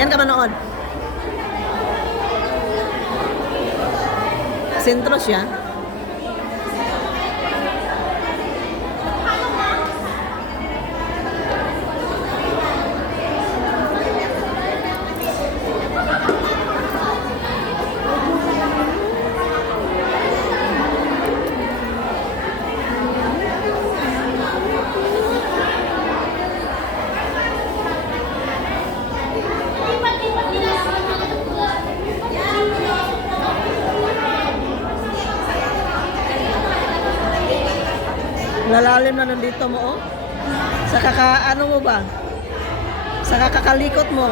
Diyan ka manood. Sentro siya. Lalalim na nandito mo, oh. Sa ano mo ba? Sa kakakalikot mo.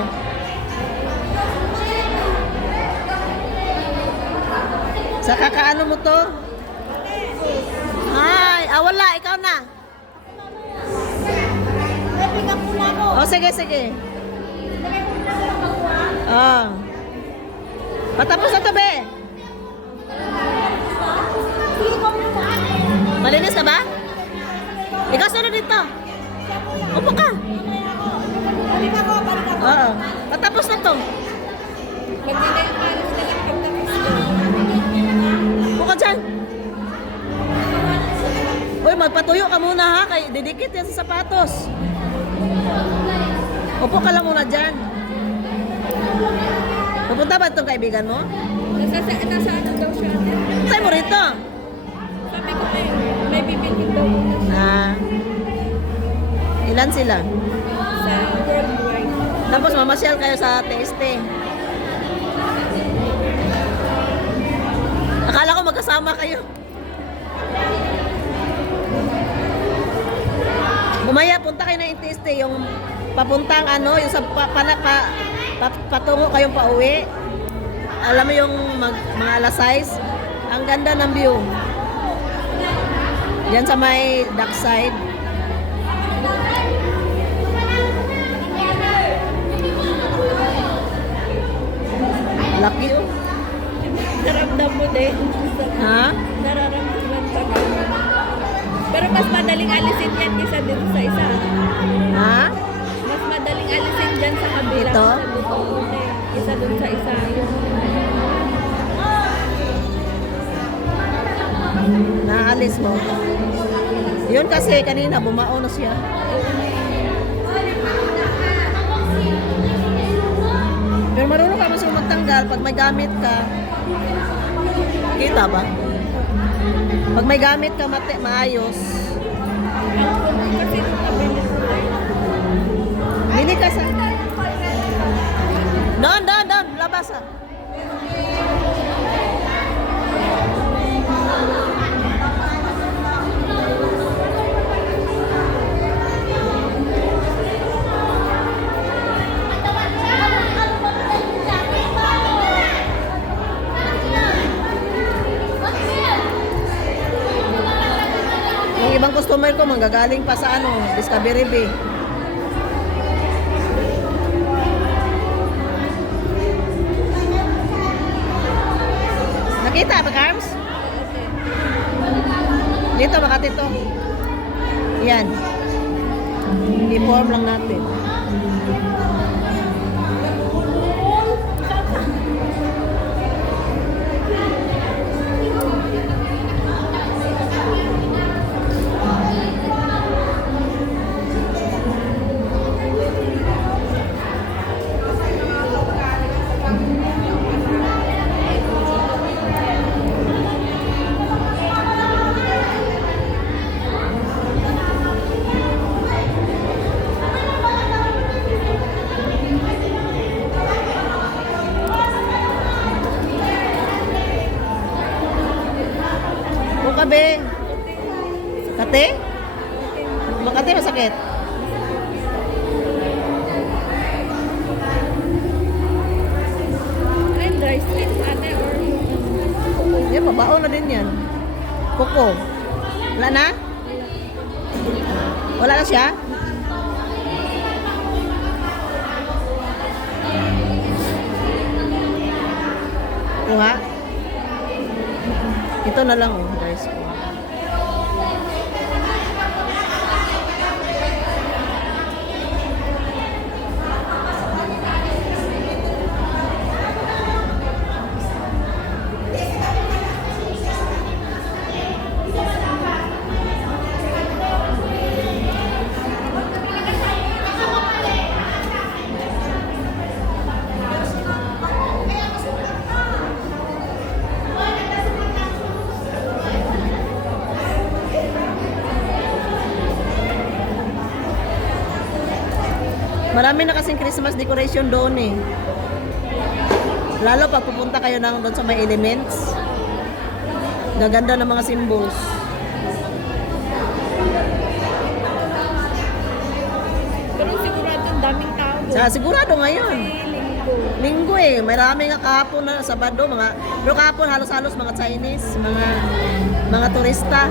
Sa kakaano mo to? Ay, wala. Ikaw na. Oh, sige, sige. Patapos na to, be. Malinis ka ba? Ikaw sunod dito. Upo ka. Balik ako. Oo. Patapos na to. Magbigay yung malos na lang pagtapos ko. Upo ka dyan. Uy, magpatuyo ka muna ha. Kay didikit yan sa sapatos. Upo ka lang muna dyan. Pupunta ba itong kaibigan mo? Nasa ano daw siya? Saan mo rito? Sabi ko may bibigyan daw muna siya Ilan sila? sa worldwide. Tapos mamasyal kayo sa TST. Akala ko magkasama kayo. Bumaya, punta kayo ng TST. Yung papuntang ano, yung sa patungo kayong pauwi. Alam mo yung mga alas 6. Ang ganda ng view. Diyan sa may dock side. Laki oh. Naramdam mo din. Ha? Nararamdaman ka ba? Pero mas madaling alisin yan kaysa dito sa isa. Ha? Mas madaling alisin dyan sa kabila. Ito? Isa dun sa isa. Naalis mo. Yun kasi kanina bumao na siya. Pero marunong ka mas magtanggal pag may gamit ka. Kita ba? Pag may gamit ka maayos. Kasi Bili ka sa... Doon. Labas ah. Yung ibang customer ko manggagaling pa sa ano, Discovery Bay. Nakita ba, Carms? Dito, Makati to. Yan. I-form lang natin. Kabe. Kate? Makate masakit. ay, dry skin ate or Yan, babao na din yan. Kuko. Wala na? Wala na siya? Kuha. Ito na lang, oh, guys. Marami na kasing Christmas decoration doon eh. Lalo pag pupunta kayo doon sa may elements. Gaganda ng mga symbols. Pero sigurado ang daming tao. Sigurado ngayon. Linggo. Linggo eh. Marami nga kahapon na Sabado. Pero kahapon halos-halos mga Chinese, mga turista.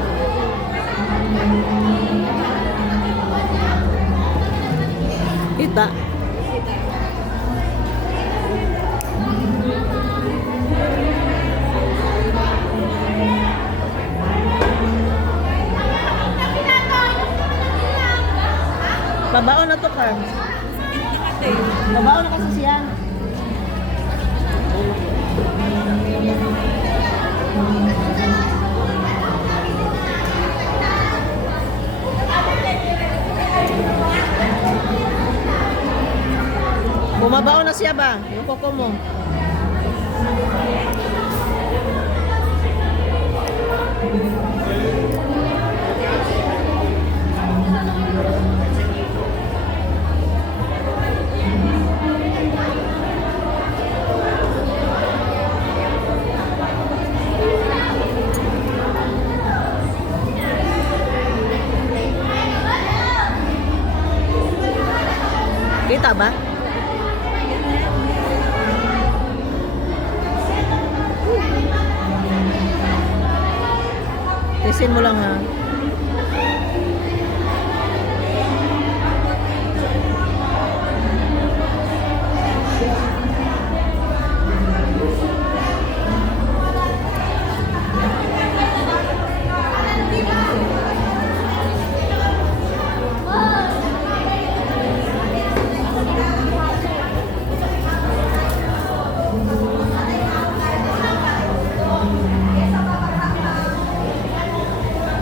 Kita. Babaon na to, Carms. Babaon na kasi siya. Bumabaon na siya ba? Yung koko mo. Kita ba? Tisin mo lang ha.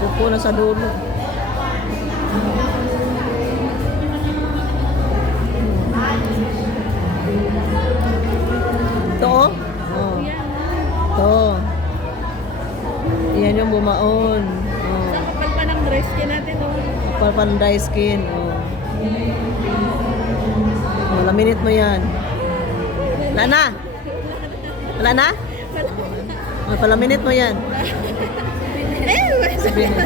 Upo na sa dulo. Ito oh. Oh. Ito. Yan yung bumaon. Oh. Sa kapal pa ng dry skin natin, oh. Kapal pa ng dry skin. Oh. Oh, laminit mo yan. Wala na? Wala na? Oh, palaminit mo yan. Sabihin.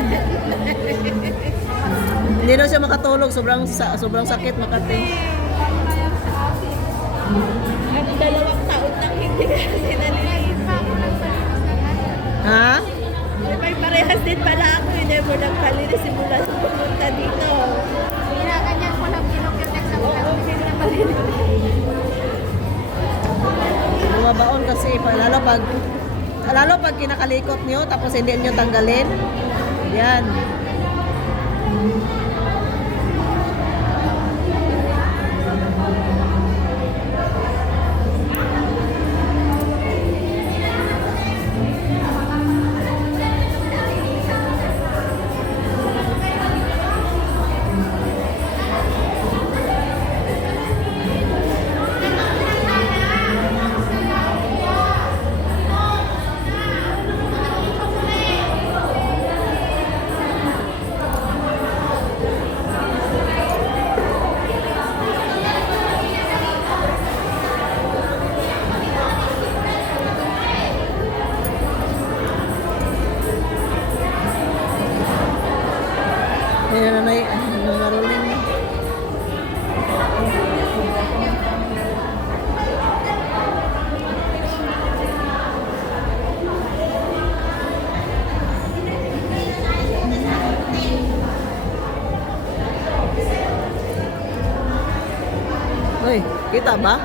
Hindi daw siya makatulog, sobrang sakit Makati. At 2 taon nang hindi kasi nalilinis. Ha? May parehas din pala ako, hindi mo nagpalinis simula sa pumunta dito. Ginaganyan ko lang kinukitek sa mga Oo, hindi na malinis. Bumabaon kasi lalo pag kinakalikot niyo tapos hindi niyo tanggalin. Yan. Ayan na nangaroling. Uy, kita ba?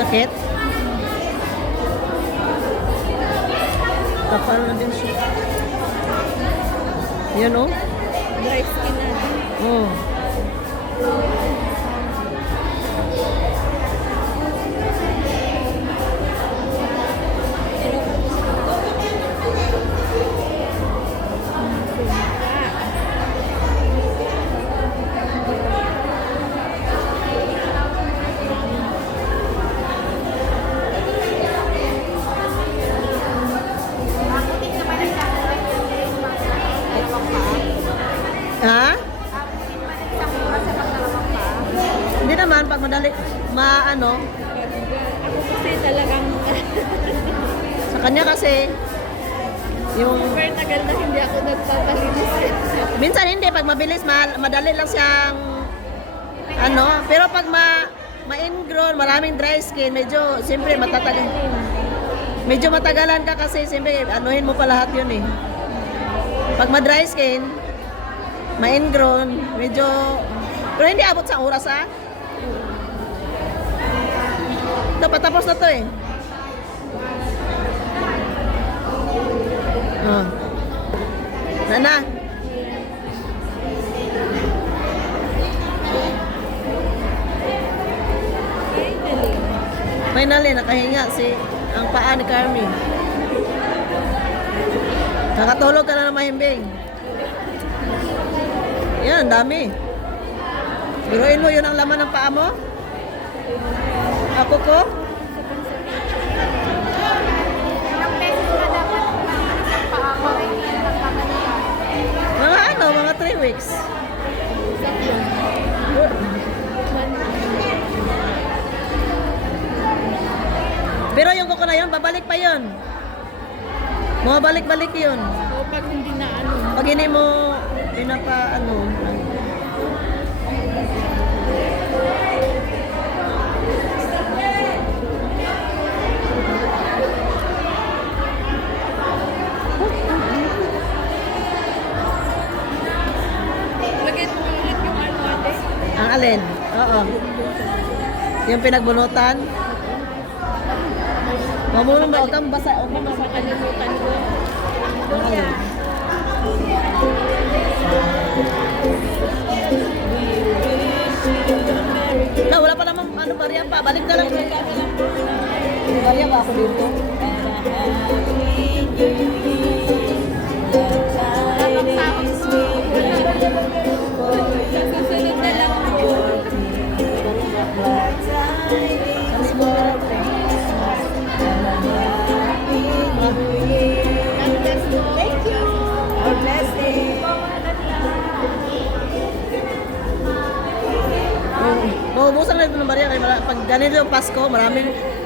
Sakit? Kapal na din siya. Yan o. Dry skin natin. Oh. ano, Ako kasi talagang sa kanya kasi, yung, super tagal na hindi ako nagpapalinis. minsan hindi, pag mabilis, madali lang siyang, ano, pero pag ma-ingrown, maraming dry skin, medyo, siyempre, matatagal. Medyo matagalan ka kasi, siyempre, anuhin mo pa lahat yun eh. Pag ma-dry skin, ma-ingrown, medyo, pero hindi abot sa oras ha. Ito, patapos na to eh. Oh. Na. Finally, nakahinga si ang paa ni Carmi. Nakatulog ka na ng mahimbing. Yan, ang dami. Biruin mo, yun ang laman ng paa mo? Ako ko? Ilang beses na dapat isang paa ko ay hindi na nagpapalitan. Mga ano, mga 3 weeks. Pero yung kuko na yun, babalik pa yun. Mga balik-balik yun. O pag hindi na ano. Pag hindi mo pinapa ano. Lagay mo ulit yung ano ate. Ang alin? Oo. Yung pinagbunutan. Mamulong ba? Huwag kang basa. Huwag kang basa. Makalimutan ko. Ang alin? Na, wala pa namang ano, barya pa. Balik ka lang. Barya ba ako dito? Sa susunod na lang po. Thank you. God bless you. Maubusan na ito ng barya kaya pag ganito yung Pasko,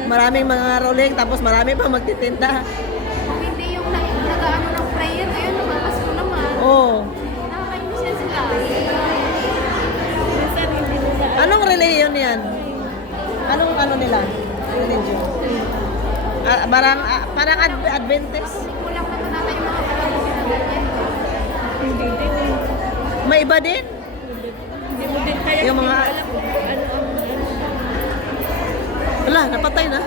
maraming mga rolling tapos marami pa magtitinda. Kung hindi yung nag-ano ng prayer, ngayon lumabas ko naman. Oo. Nakakainis yan sila. Minsan hindi mo na. Anong religion yan? Anong ano nila? Religion? Parang Adventist? Kulang naman natin yung mga palamusin na ganyan. Hindi din. May iba din? Hindi mo din kaya Yung hindi mga- mo alam kung ano ang Wala, napatay na.